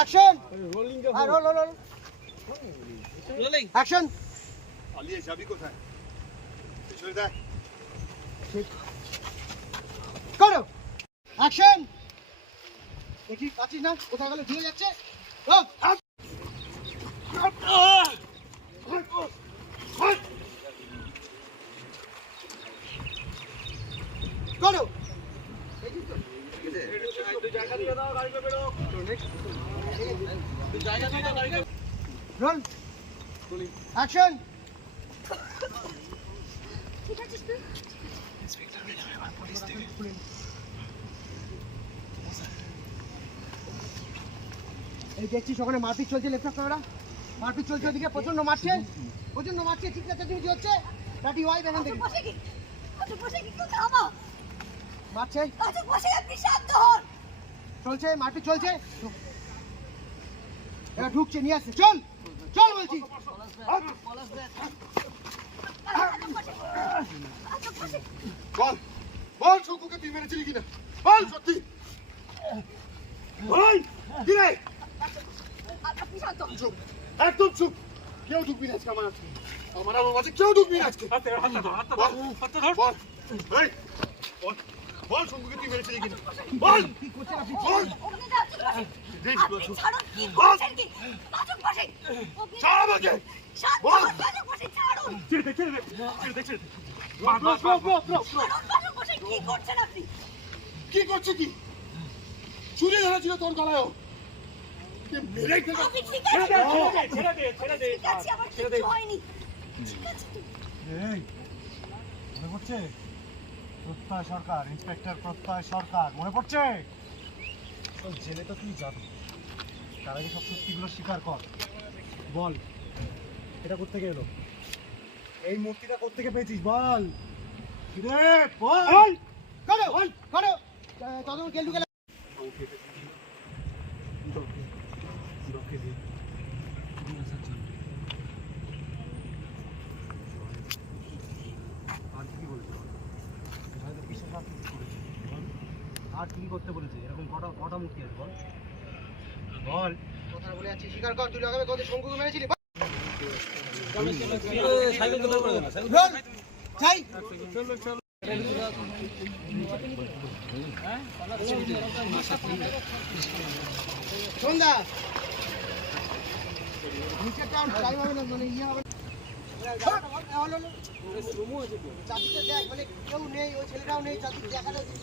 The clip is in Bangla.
Action! Roll. Rolling. Action! আলিয়ে যাবি কোথায়? পিছনে দেখ। করো। Action! দেখি পাচ্ছিস না কোথায় গেলে দিয়ে যাচ্ছে? করো। Run. Action. এই দেখছিস ওখানে মারপিট চলছে, লেফট ক্যামেরা মারপিট চলছে, ওদিকে প্রচন্ড মারছে, ঠিক আছে তুমি কি হচ্ছে লাঠি ওয়াই এখান থেকে মারছে, চলছে মারপিট চলছে, এবার ঢুকছে নিয়ে আসছে, চল বলছি। বল শঙ্কুকে তুই মেরেছিলি কিনা, বল সত্যি বল। কি রে চুপ, একদম চুপ, কেউ ঢুকবি না আজকে আমার মাঝে, কেউ ঢুকবি না আজকে। বল শঙ্কুকে তুই মেরেছিলি কিনা, বল কি করছেন আপনি? বল কি করছে, কি চুরি ধরেছিল তোর গলায়, মনে পড়ছে প্রত্যয় সরকার, ইন্সপেক্টর প্রত্যয় সরকার মনে পড়ছে? জেলে তো তুই যাবি, তার আগে সব সত্যিগুলো স্বীকার কর, বল এটা কোত্থেকে এলো, এই মূর্তিটা কোত্থেকে পেয়েছিস বল, রে বল। করো তখন গেল গেল আর কি করতে বলেছে, এরকম কটা মূর্তি আছে বল, বল কথা বলে যাচ্ছি, স্বীকার কর তুই লাগাবে কত শঙ্কুকে মেরেছিলি, যাই সন্ধ্যা নিচে টাউন টাইম হবে না, মানে ইয়ে হবে চাকরিটা দেখ, মানে কেউ নেই, ওই ছেলেটাও নেই, চাকরি দেখা যাচ্ছে